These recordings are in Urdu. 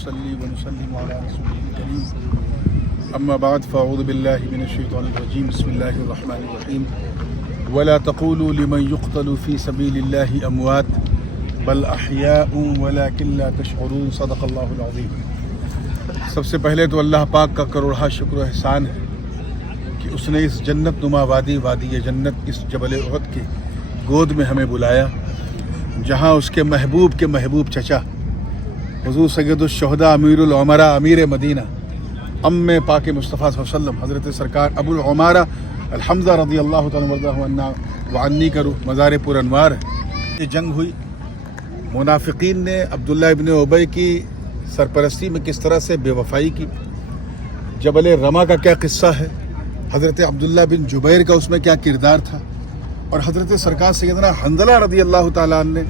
نصلي ونسلم على رسوله الكريم أما بعد فأعوذ بالله من الشيطان الرجيم بسم الله الرحمن الرحيم ولا تقولوا لمن يقتل في سبيل الله أموات بل أحياء ولكن لا تشعرون صدق الله العظيم. سب سے پہلے تو اللہ پاک کا کروڑہ شکر و احسان ہے کہ اس نے اس جنت نما وادی جنت اس جبل احد کی گود میں ہمیں بلایا، جہاں اس کے محبوب چچا حضور سید الشہداء امیر العمرا امیر مدینہ ام پاک مصطفیٰ صلی اللہ علیہ وسلم حضرت سرکار ابو العمارہ الحمزہ رضی اللہ تعالیٰ عنہ وعنی کا مزار پر انوار ہے. یہ جنگ ہوئی، منافقین نے عبداللہ ابن ابی کی سرپرستی میں کس طرح سے بے وفائی کی، جبل رما کا کیا قصہ ہے، حضرت عبداللہ بن جبیر کا اس میں کیا کردار تھا، اور حضرت سرکار سیدنا حنظلہ رضی اللہ تعالیٰ عنہ نے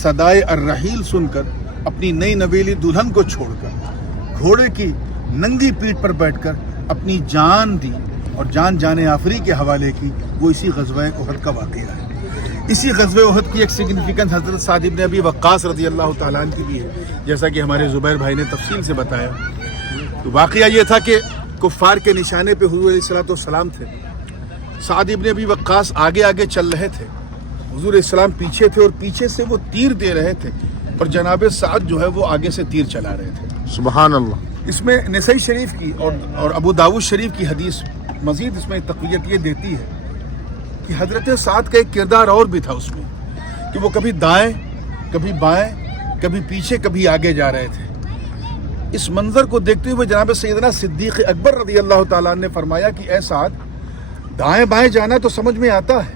صدائے الرحیل سن کر اپنی نئی نویلی دلہن کو چھوڑ کر گھوڑے کی ننگی پیٹھ پر بیٹھ کر اپنی جان دی اور جان آفری کے حوالے کی. وہ اسی غزوہ احد کا واقعہ ہے. اسی غزوہ احد کی ایک سگنیفیکنس حضرت سعد بن ابی وقاص رضی اللہ تعالیٰ عنہ کی بھی ہے، جیسا کہ ہمارے زبیر بھائی نے تفصیل سے بتایا. تو واقعہ یہ تھا کہ کفار کے نشانے پہ حضور علیہ الصلوۃ والسلام تھے. سعد بن ابی وقاص آگے چل رہے تھے، حضور علیہ السلام پیچھے تھے، اور پیچھے سے وہ تیر دے رہے تھے اور جناب سعد جو ہے وہ آگے سے تیر چلا رہے تھے. سبحان اللہ. اس میں نسائی شریف کی اور ابو داؤد شریف کی حدیث مزید اس میں تقویت یہ دیتی ہے کہ حضرت سعد کا ایک کردار اور بھی تھا اس میں، کہ وہ کبھی دائیں کبھی بائیں کبھی پیچھے کبھی آگے جا رہے تھے. اس منظر کو دیکھتے ہوئے جناب سیدنا صدیق اکبر رضی اللہ تعالیٰ نے فرمایا کہ اے سعد، دائیں بائیں جانا تو سمجھ میں آتا ہے،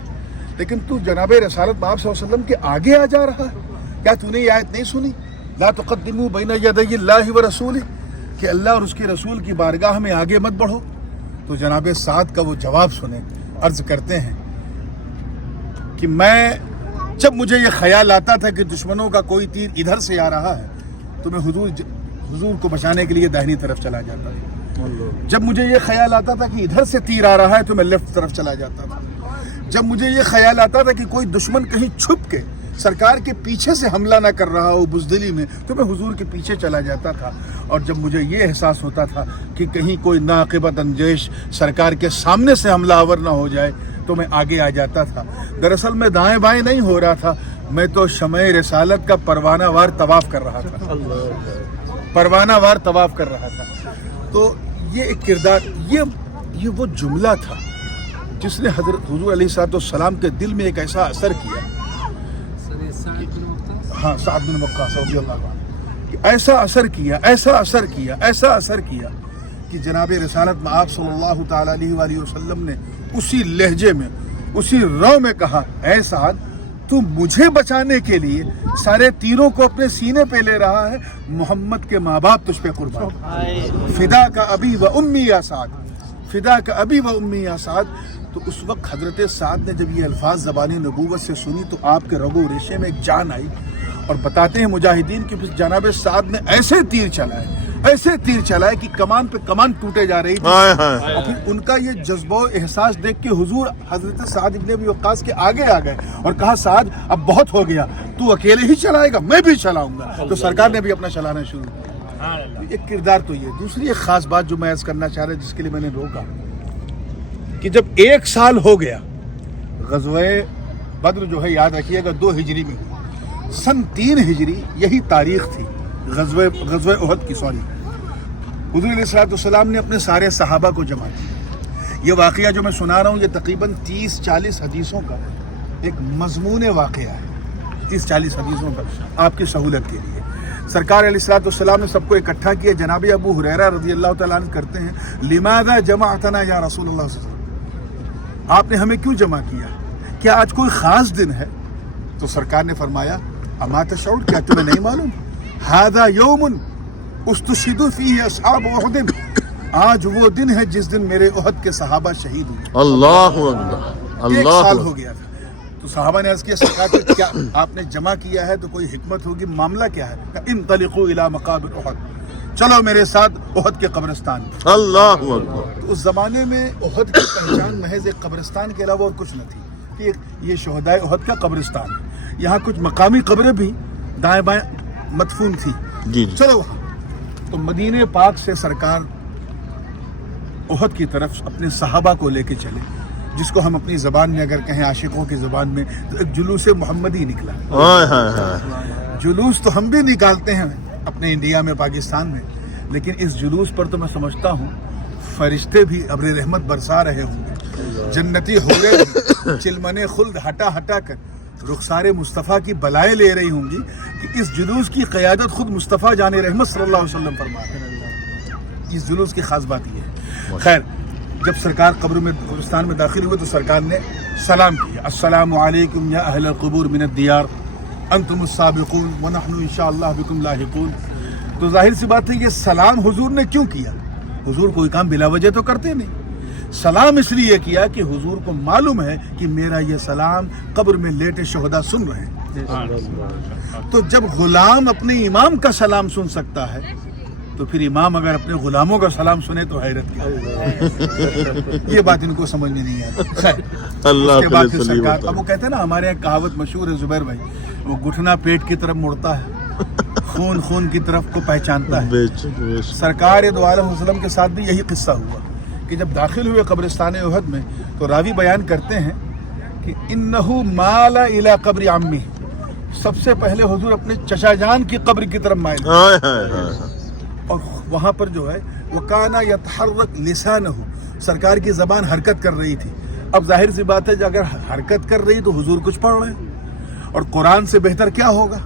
لیکن تو جناب رسالت مآب صلی اللہ علیہ وسلم کے آگے آ جا رہا ہے. کیا تو نے یہ آیت نہیں سنی، لا تقدموا بین یدی اللہ ورسولہ، کہ اللہ اور اس کے رسول کی بارگاہ میں آگے مت بڑھو؟ تو جناب سعد کا وہ جواب سنیں. عرض کرتے ہیں کہ جب مجھے یہ خیال آتا تھا کہ دشمنوں کا کوئی تیر ادھر سے آ رہا ہے تو میں حضور کو بچانے کے لیے داہنی طرف چلا جاتا تھا. جب مجھے یہ خیال آتا تھا کہ ادھر سے تیر آ رہا ہے تو میں لیفٹ طرف چلا جاتا تھا. جب مجھے یہ خیال آتا تھا کہ کوئی دشمن کہیں چھپ کے سرکار کے پیچھے سے حملہ نہ کر رہا ہو بزدلی میں تو میں حضور کے پیچھے چلا جاتا تھا. اور جب مجھے یہ احساس ہوتا تھا کہ کہیں کوئی ناقبت انجیش سرکار کے سامنے سے حملہ آور نہ ہو جائے تو میں آگے آ جاتا تھا. دراصل میں دائیں بائیں نہیں ہو رہا تھا، میں تو شمع رسالت کا پروانہ وار طواف کر رہا تھا، پروانہ وار طواف کر رہا تھا. تو یہ ایک کردار، یہ وہ جملہ تھا جس نے حضرت حضور علیہ السلام کے دل میں ایک ایسا اثر کیا. ہاں، سعد بن وقاص رضی اللہ عنہ، ایسا اثر کیا کہ جناب رسالت مآب صلی اللہ تعالیٰ علیہ وآلہ وسلم نے اسی لہجے میں اسی رو میں کہا، اے سعد، تو مجھے بچانے کے لیے سارے تیروں کو اپنے سینے پہ لے رہا ہے، محمد کے ماں باپ تجھ پہ قربان، فدا کا ابی و امی یا سعد، فدا کا ابی و امی یا سعد. تو اس وقت حضرت سعد نے جب یہ الفاظ زبان نبوت سے سنی تو آپ کے رگ و ریشے میں ایک جان آئی. اور بتاتے ہیں مجاہدین کہ جناب سعد نے ایسے تیر چلائے کہ کمان پہ کمان ٹوٹے جا رہی تھی. اور پھر ان کا یہ جذبہ و احساس دیکھ کے حضور حضرت سعد ابن ابی وقاص کے آگے آ گئے اور کہا، سعد اب بہت ہو گیا، تو اکیلے ہی چلائے گا، میں بھی چلاؤں گا. تو سرکار نے بھی اپنا چلانا شروع کیا. ایک کردار تو یہ. دوسری ایک خاص بات جو میں عرض کرنا چاہ رہا جس کے لیے میں نے روکا، کہ جب 1 سال ہو گیا غزوہ بدر جو ہے، یاد رکھیے گا 2 ہجری میں، سن 3 ہجری یہی تاریخ تھی غزوہ احد کی. حضور علیہ السلام نے اپنے سارے صحابہ کو جمع کیا. یہ واقعہ جو میں سنا رہا ہوں یہ تقریباً 30-40 حدیثوں کا ایک مضمون واقعہ ہے، 30-40 حدیثوں کا آپ کی سہولت کے لیے. سرکار علیہ السلام نے سب کو اکٹھا کیا. جناب ابو ہریرہ رضی اللہ تعالیٰ عنہ کرتے ہیں، لماذا جمعتنا یا رسول اللہ صلی اللہ علیہ وسلم، آپ نے ہمیں کیوں جمع کیا، کیا آج کوئی خاص دن ہے؟ تو سرکار نے فرمایا، اما تشعر، کیا تمہیں نہیں معلوم، ھذا یوم استشہد فیہ اصحاب احد، آج وہ دن ہے جس دن میرے احد کے صحابہ شہید ہوئے. اللہ اکبر. 1 سال ہو گیا تھا. تو صحابہ نے عرض کیا، سرکار کیا آپ نے جمع کیا ہے تو کوئی حکمت ہوگی، معاملہ کیا ہے؟ انطلقوا الی مقابر احد، چلو میرے ساتھ احد کے قبرستان. اللہ اکبر. تو اس زمانے میں احد کی پہچان محض ایک قبرستان کے علاوہ اور کچھ نہ تھی کہ یہ شہدائے احد کا قبرستان ہے. یہاں کچھ مقامی قبریں بھی دائیں بائیں مدفون تھی. جی. چلو وہاں تو مدینہ پاک سے سرکار احد کی طرف اپنے صحابہ کو لے کے چلے، جس کو ہم اپنی زبان میں اگر کہیں عاشقوں کی زبان میں تو ایک جلوس محمدی نکلا۔ ہائے ہائے ہائے، جلوس تو ہم بھی نکالتے ہیں اپنے انڈیا میں، پاکستان میں، لیکن اس جلوس پر تو میں سمجھتا ہوں فرشتے بھی ابر رحمت برسا رہے ہوں گے، جنتی حوریں بھی چلمن خلد ہٹا ہٹا کر رخسار مصطفیٰ کی بلائیں لے رہی ہوں گی کہ اس جلوس کی قیادت خود مصطفیٰ جان رحمت صلی اللہ علیہ وسلم فرماتے ہیں۔ اس جلوس کی خاص بات یہ ہے۔ خیر، جب سرکار قبرستان میں داخل ہوئے تو سرکار نے سلام کیا، السلام علیکم یا اہل القبور من الدیار انتم السابقون ونحن انشاءاللہ بکم لاحقون۔ تو ظاہر سی بات ہے یہ سلام حضور نے کیوں کیا؟ حضور کوئی کام بلا وجہ تو کرتے نہیں، سلام اس لیے کیا کہ حضور کو معلوم ہے کہ میرا یہ سلام قبر میں لیٹے شہداء سن رہے ہیں۔ تو جب غلام اپنے امام کا سلام سن سکتا ہے تو پھر امام اگر اپنے غلاموں کا سلام سنے تو حیرت کیا ہے۔ یہ بات ان کو سمجھ میں نہیں آتی۔ خیر، اللہ اس کے بعد تعالی پھر صلی اللہ سرکار، اب وہ کہتے ہیں نا، ہمارے یہاں کہاوت مشہور ہے زبیر بھائی، وہ گھٹنا پیٹ کی طرف مڑتا ہے، خون خون کی طرف کو پہچانتا ہے۔ بے شک بے شک، سرکار دو عالم وسلم کے ساتھ بھی یہی قصہ ہوا کہ جب داخل ہوئے قبرستان احد میں تو راوی بیان کرتے ہیں کہ انہو مال الی قبر عمی، سب سے پہلے حضور اپنے چچا جان کی قبر کی طرف مائل ہوئے، ہائے ہائے ہائے، اور وہاں پر جو ہے وَكَانَ يَتْحَرَّكْ لِسَانَهُ، سرکار کی زبان حرکت کر رہی تھی۔ اب ظاہر سی بات ہے کہ اگر حرکت کر رہی تو حضور کچھ پڑھ رہے ہیں، اور قرآن سے بہتر کیا ہوگا؟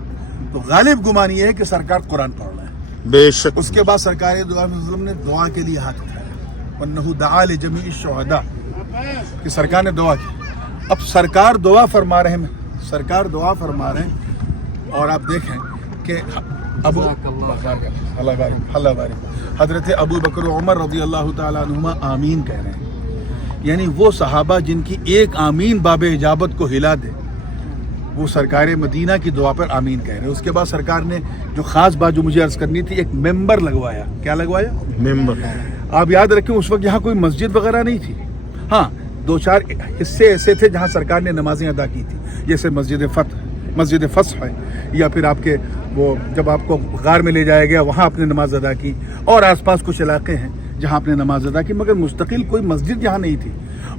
تو غالب گمان یہ ہے کہ سرکار قرآن پڑھ رہے ہیں۔ بے شک، اس کے بعد سرکار دو عالم وسلم نے دعا کے لیے ہاتھ اٹھایا، وَأَنَّهُ دَعَا لِجَمِيعِ الشُّهَدَاء، کہ سرکار نے دعا کی۔ اب سرکار دعا فرما رہے ہیں، سرکار دعا فرما رہے ہیں، اور آپ دیکھیں کہ ابو اللہ بارک حضرت ابو بکر و عمر رضی اللہ تعالیٰ عنہما آمین کہہ رہے ہیں، یعنی وہ صحابہ جن کی ایک آمین باب اجابت کو ہلا دے، وہ سرکار مدینہ کی دعا پر آمین کہہ رہے ہیں۔ اس کے بعد سرکار نے جو خاص بات جو مجھے عرض کرنی تھی، ایک ممبر لگوایا۔ کیا لگوایا؟ ممبر۔ آپ یاد رکھیں اس وقت یہاں کوئی مسجد وغیرہ نہیں تھی، ہاں دو چار حصے ایسے تھے جہاں سرکار نے نمازیں ادا کی تھی، جیسے مسجد فتح ہے، یا پھر آپ کے وہ جب آپ کو غار میں لے جایا گیا وہاں آپ نے نماز ادا کی، اور آس پاس کچھ علاقے ہیں جہاں آپ نے نماز ادا کی، مگر مستقل کوئی مسجد یہاں نہیں تھی۔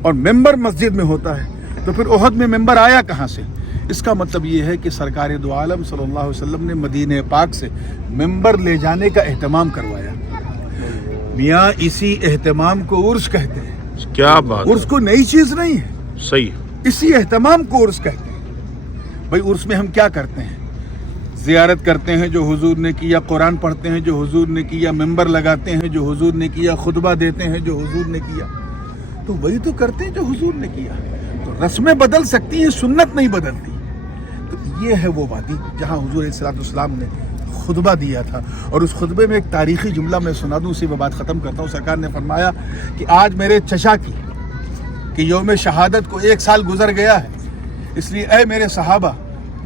اور ممبر مسجد میں ہوتا ہے تو پھر احد میں ممبر آیا کہاں سے؟ اس کا مطلب یہ ہے کہ سرکار دو عالم صلی اللہ علیہ وسلم نے مدینہ پاک سے ممبر لے جانے کا اہتمام کروایا۔ میاں اسی اہتمام کو عرس کہتے ہیں، کیا بات، عرس کو نئی چیز نہیں ہے، صحیح، اسی اہتمام کو عرس کہتے ہیں۔ بھائی عرس میں ہم کیا کرتے ہیں؟ زیارت کرتے ہیں جو حضور نے کیا، قرآن پڑھتے ہیں جو حضور نے کیا، ممبر لگاتے ہیں جو حضور نے کیا، خطبہ دیتے ہیں جو حضور نے کیا، تو وہی تو کرتے ہیں جو حضور نے کیا۔ تو رسمیں بدل سکتی ہیں، سنت نہیں بدلتی۔ تو یہ ہے وہ وادی جہاں حضور علیہ السلام نے خطبہ دیا تھا، اور اس خطبے میں ایک تاریخی جملہ میں سنا دوں، اسی میں بات ختم کرتا ہوں۔ سرکار نے فرمایا کہ آج میرے چچا کی کہ یوم شہادت کو 1 سال گزر گیا ہے، اس لیے اے میرے صحابہ،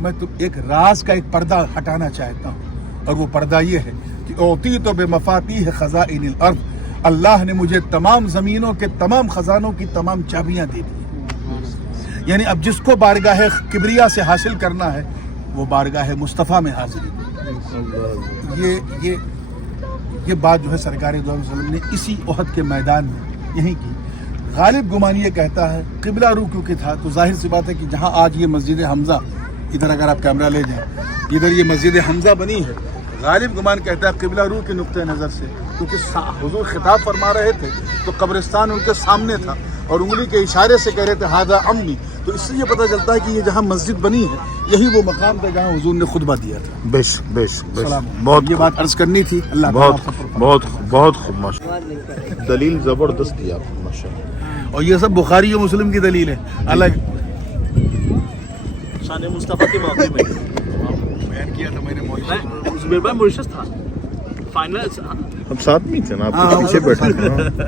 میں تو ایک راز کا ایک پردہ ہٹانا چاہتا ہوں، اور وہ پردہ یہ ہے کہ اوتیت بمفاتیح خزائن الارض، اللہ نے مجھے تمام زمینوں کے تمام خزانوں کی تمام چابیاں دے دی۔ یعنی اب جس کو بارگاہ کبریا سے حاصل کرنا ہے وہ بارگاہ مصطفیٰ میں حاصل ہے۔ یہ بات جو ہے سرکار دو عالم صلی اللہ علیہ وسلم نے اسی احد کے میدان میں یہیں کی۔ غالب گمان یہ کہتا ہے، قبلہ رو کیونکہ تھا تو ظاہر سی بات ہے کہ جہاں آج یہ مسجد حمزہ، ادھر اگر آپ کیمرہ لے جائیں، ادھر یہ مسجد حمزہ بنی ہے، غالب گمان کہتا ہے قبلہ رو کے نقطۂ نظر سے، کیونکہ حضور خطاب فرما رہے تھے تو قبرستان ان کے سامنے تھا، اور انگلی کے اشارے سے کہہ رہے تھے ہذا عمی، تو اس سے یہ پتہ چلتا ہے کہ یہ جہاں مسجد بنی ہے یہی وہ مقام تھا جہاں حضور نے خطبہ دیا تھا۔ بیش بیش بیش، سلام، بہت یہ بات عرض کرنی تھی۔ اللہ بہت تعالیٰ آپ کو بہت بہت خوب، ماشاءاللہ، دلیل زبردست دی آپ نے، ماشاءاللہ۔ اور یہ سب بخاری و مسلم کی دلیل ہے، الگ شان مصطفیٰ کے موقع میں بیان کیا تھا میں نے میں زبیر بھائی مورشس تھا، فائنل ہم ساتھ میں تھے نا، آپ کے پیچھے بیٹھے تھے نا۔